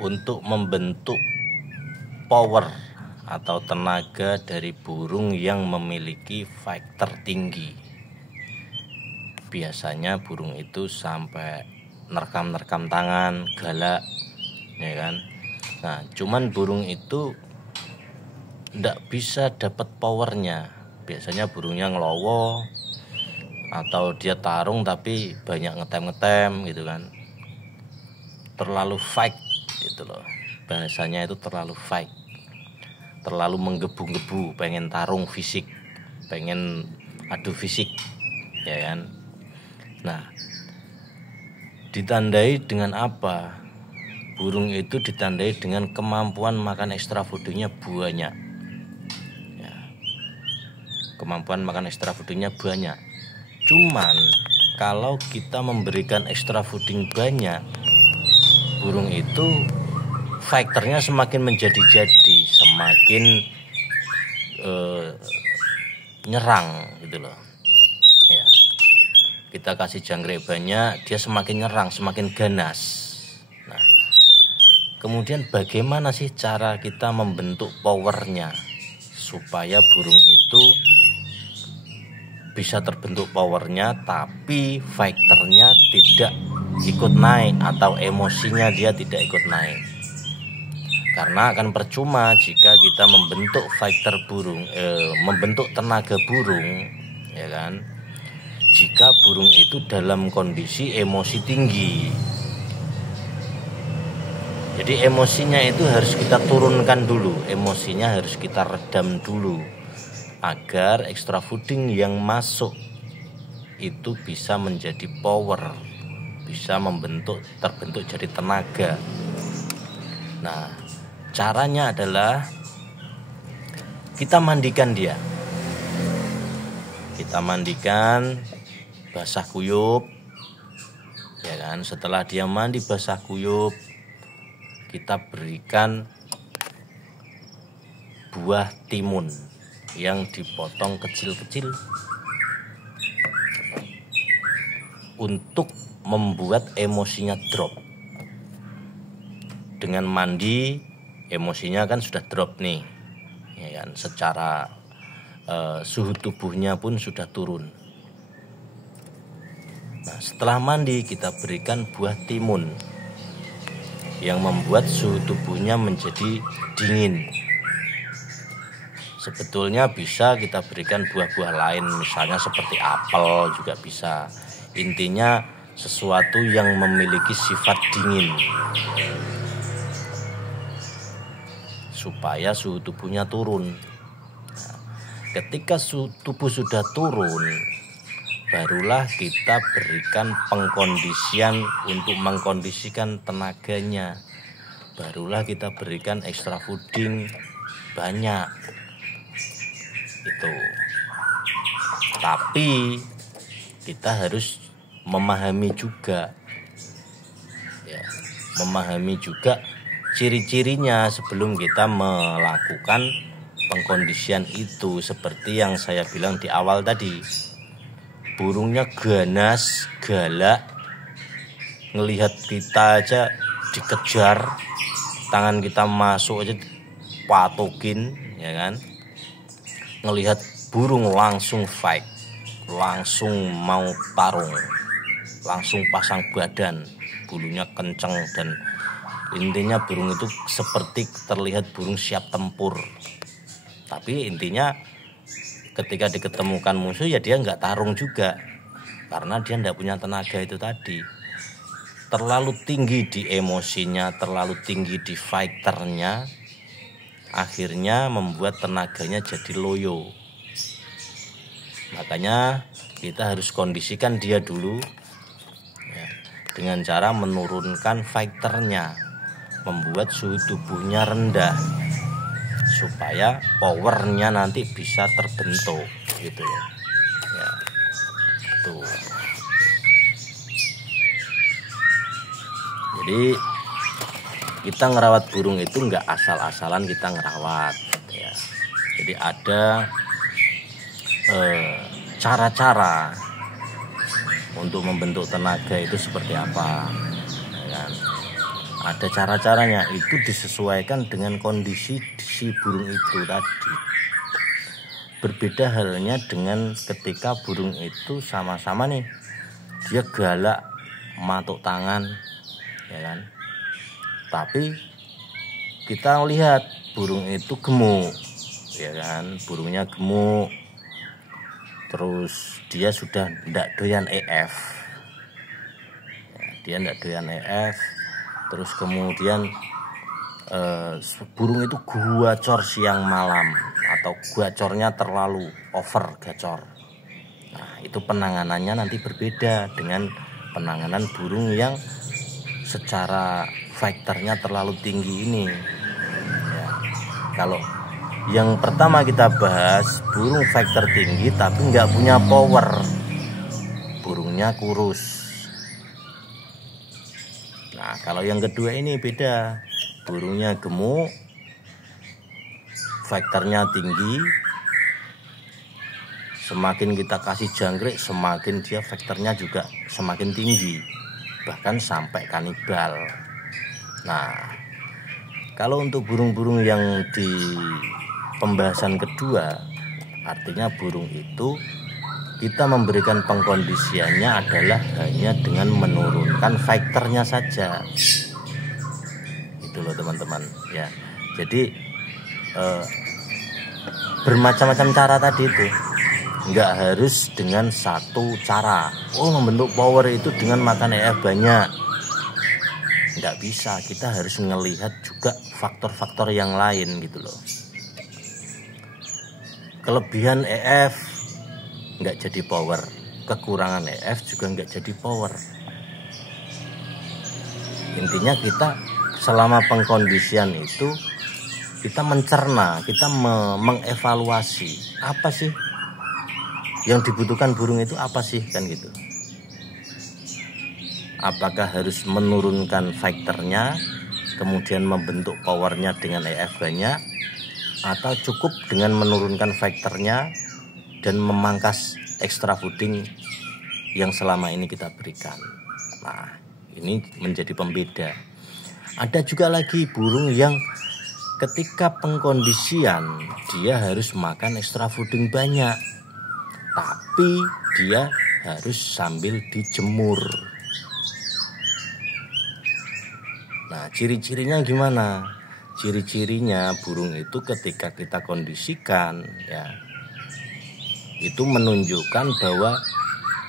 untuk membentuk power atau tenaga dari burung yang memiliki fighter tinggi. Biasanya burung itu sampai nerkam-nerkam tangan, galak, ya kan. Nah, cuman burung itu ndak bisa dapat powernya. Biasanya burungnya ngelowo atau dia tarung tapi banyak ngetem-ngetem gitu kan. Terlalu fight gitu loh. Bahasanya itu terlalu fight. Terlalu menggebu-gebu, pengen tarung fisik, pengen adu fisik, ya kan. Nah, ditandai dengan apa? Burung itu ditandai dengan kemampuan makan ekstra foodnya banyak. Ya. Kemampuan makan ekstra foodnya banyak. Cuman kalau kita memberikan ekstra fooding banyak, burung itu fighternya semakin menjadi-jadi, semakin nyerang gitu loh. Ya. Kita kasih jangkrik banyak, dia semakin nyerang, semakin ganas. Nah, kemudian bagaimana sih cara kita membentuk powernya supaya burung itu bisa terbentuk powernya tapi fighternya tidak ikut naik atau emosinya dia tidak ikut naik. Karena akan percuma jika kita membentuk fighter burung, membentuk tenaga burung, ya kan? Jika burung itu dalam kondisi emosi tinggi. Jadi emosinya itu harus kita turunkan dulu, emosinya harus kita redam dulu agar extra fooding yang masuk itu bisa menjadi power, bisa terbentuk jadi tenaga. Nah, caranya adalah kita mandikan dia. Kita mandikan basah kuyup, ya kan. Setelah dia mandi basah kuyup, kita berikan buah timun yang dipotong kecil-kecil untuk membuat emosinya drop. Dengan mandi emosinya kan sudah drop nih, ya kan. Secara suhu tubuhnya pun sudah turun. Nah, setelah mandi kita berikan buah timun yang membuat suhu tubuhnya menjadi dingin. Sebetulnya bisa kita berikan buah-buah lain, misalnya seperti apel juga bisa. Intinya sesuatu yang memiliki sifat dingin supaya suhu tubuhnya turun. Nah, ketika suhu tubuh sudah turun, barulah kita berikan pengkondisian untuk mengkondisikan tenaganya. Barulah kita berikan extra fooding banyak. Itu. Tapi kita harus memahami juga, ya, memahami juga ciri-cirinya sebelum kita melakukan pengkondisian itu. Seperti yang saya bilang di awal tadi, burungnya ganas, galak, ngelihat kita aja dikejar, tangan kita masuk aja patokin, ya kan. Ngelihat burung langsung fight, langsung mau tarung, langsung pasang badan, bulunya kenceng, dan intinya burung itu seperti terlihat burung siap tempur. Tapi intinya ketika diketemukan musuh ya dia nggak tarung juga, karena dia nggak punya tenaga itu tadi. Terlalu tinggi di emosinya, terlalu tinggi di fighternya, akhirnya membuat tenaganya jadi loyo. Makanya kita harus kondisikan dia dulu, ya, dengan cara menurunkan fighternya, membuat suhu tubuhnya rendah supaya powernya nanti bisa terbentuk gitu ya. Ya, tuh. Jadi kita ngerawat burung itu nggak asal-asalan kita ngerawat, ya. Jadi ada cara-cara untuk membentuk tenaga itu seperti apa, ya kan? ada cara-caranya, itu disesuaikan dengan kondisi si burung itu tadi. Berbeda halnya dengan ketika burung itu sama-sama nih, dia galak, matuk tangan, ya kan. Tapi kita lihat burung itu gemuk, ya kan, burungnya gemuk, terus dia sudah ndak doyan EF, ya, dia ndak doyan EF, terus kemudian burung itu gacor siang malam atau gacornya terlalu over gacor. Nah, itu penanganannya nanti berbeda dengan penanganan burung yang secara faktornya terlalu tinggi ini. Ya, kalau yang pertama kita bahas burung faktor tinggi tapi nggak punya power, burungnya kurus. Nah, kalau yang kedua ini beda, burungnya gemuk, faktornya tinggi. Semakin kita kasih jangkrik, semakin dia faktornya juga semakin tinggi, bahkan sampai kanibal. Nah, kalau untuk burung-burung yang di pembahasan kedua, artinya burung itu kita memberikan pengkondisiannya adalah hanya dengan menurunkan faktornya saja. Itu loh teman-teman ya. Jadi bermacam-macam cara tadi itu, nggak harus dengan satu cara. Oh, membentuk power itu dengan makan EF banyak, nggak bisa. Kita harus melihat juga faktor-faktor yang lain gitu loh. Kelebihan EF nggak jadi power, kekurangan EF juga nggak jadi power. Intinya kita selama pengkondisian itu kita mencerna, kita mengevaluasi apa sih yang dibutuhkan burung itu, apa sih kan gitu. Apakah harus menurunkan faktornya kemudian membentuk powernya dengan EF banyak, atau cukup dengan menurunkan faktornya dan memangkas extra fooding yang selama ini kita berikan. Nah, ini menjadi pembeda. Ada juga lagi burung yang ketika pengkondisian dia harus makan extra fooding banyak, tapi dia harus sambil dijemur. Nah, ciri-cirinya gimana? Ciri-cirinya burung itu ketika kita kondisikan ya, itu menunjukkan bahwa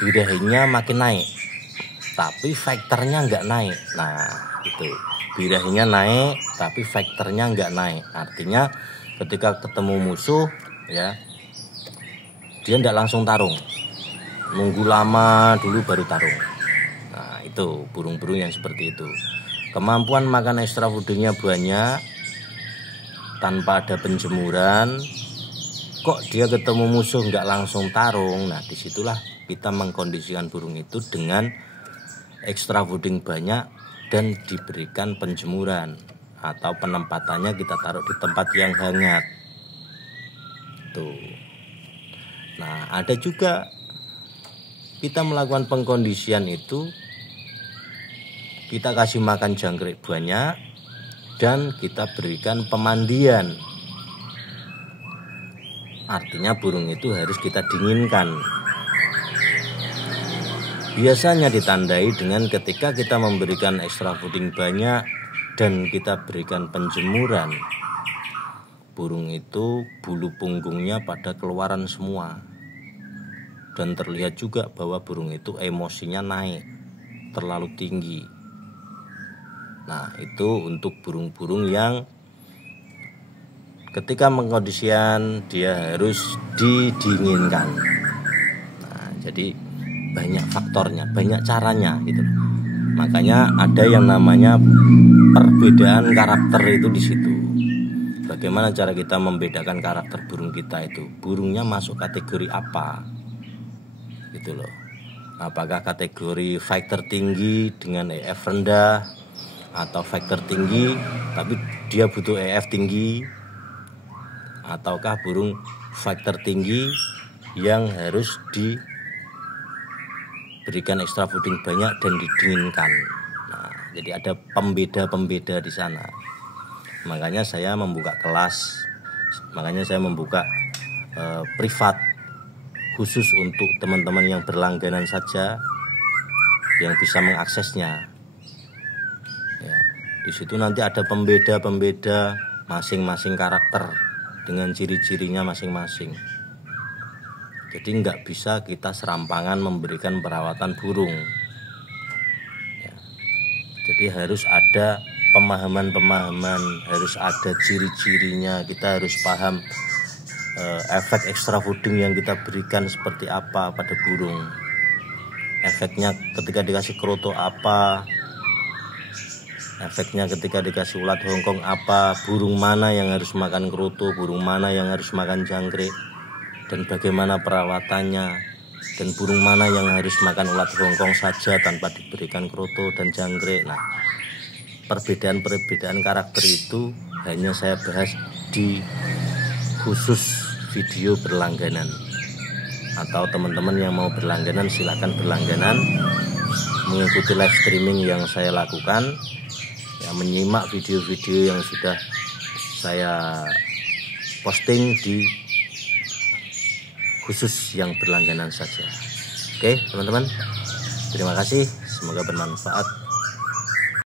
birahinya makin naik, tapi faktornya nggak naik. Nah, itu birahinya naik, tapi faktornya nggak naik. Artinya ketika ketemu musuh ya, dia nggak langsung tarung, nunggu lama dulu baru tarung. Nah, itu burung-burung yang seperti itu. Kemampuan makan extra foodingnya banyak tanpa ada penjemuran, kok dia ketemu musuh nggak langsung tarung. Nah, disitulah kita mengkondisikan burung itu dengan extra fooding banyak dan diberikan penjemuran, atau penempatannya kita taruh di tempat yang hangat tuh. Nah, ada juga kita melakukan pengkondisian itu, kita kasih makan jangkrik banyak dan kita berikan pemandian. Artinya burung itu harus kita dinginkan. Biasanya ditandai dengan ketika kita memberikan extra fooding banyak dan kita berikan penjemuran, burung itu bulu punggungnya pada keluaran semua, dan terlihat juga bahwa burung itu emosinya naik terlalu tinggi. Nah, itu untuk burung-burung yang ketika mengkondisian dia harus didinginkan. Nah, jadi banyak faktornya, banyak caranya gitu. Makanya ada yang namanya perbedaan karakter itu di situ. Bagaimana cara kita membedakan karakter burung kita itu? Burungnya masuk kategori apa? Gitu loh. Apakah kategori faktor tinggi dengan EF rendah, atau faktor tinggi tapi dia butuh EF tinggi, ataukah burung faktor tinggi yang harus diberikan extra fooding banyak dan didinginkan. Nah, Jadi ada pembeda-pembeda di sana. Makanya saya membuka kelas, makanya saya membuka privat khusus untuk teman-teman yang berlangganan saja yang bisa mengaksesnya. Ya, di situ nanti ada pembeda-pembeda masing-masing karakter dengan ciri-cirinya masing-masing. Jadi nggak bisa kita serampangan memberikan perawatan burung. Ya. Jadi harus ada pemahaman, harus ada ciri-cirinya. Kita harus paham efek extra fooding yang kita berikan seperti apa pada burung. Efeknya ketika dikasih kroto apa, efeknya ketika dikasih ulat hongkong apa, burung mana yang harus makan kroto, burung mana yang harus makan jangkrik, dan bagaimana perawatannya, dan burung mana yang harus makan ulat hongkong saja tanpa diberikan kroto dan jangkrik. Nah, perbedaan-perbedaan karakter itu hanya saya bahas di khusus video berlangganan. Atau teman-teman yang mau berlangganan silakan berlangganan, mengikuti live streaming yang saya lakukan, ya, menyimak video-video yang sudah saya posting di khusus yang berlangganan saja. Oke teman-teman, terima kasih, semoga bermanfaat.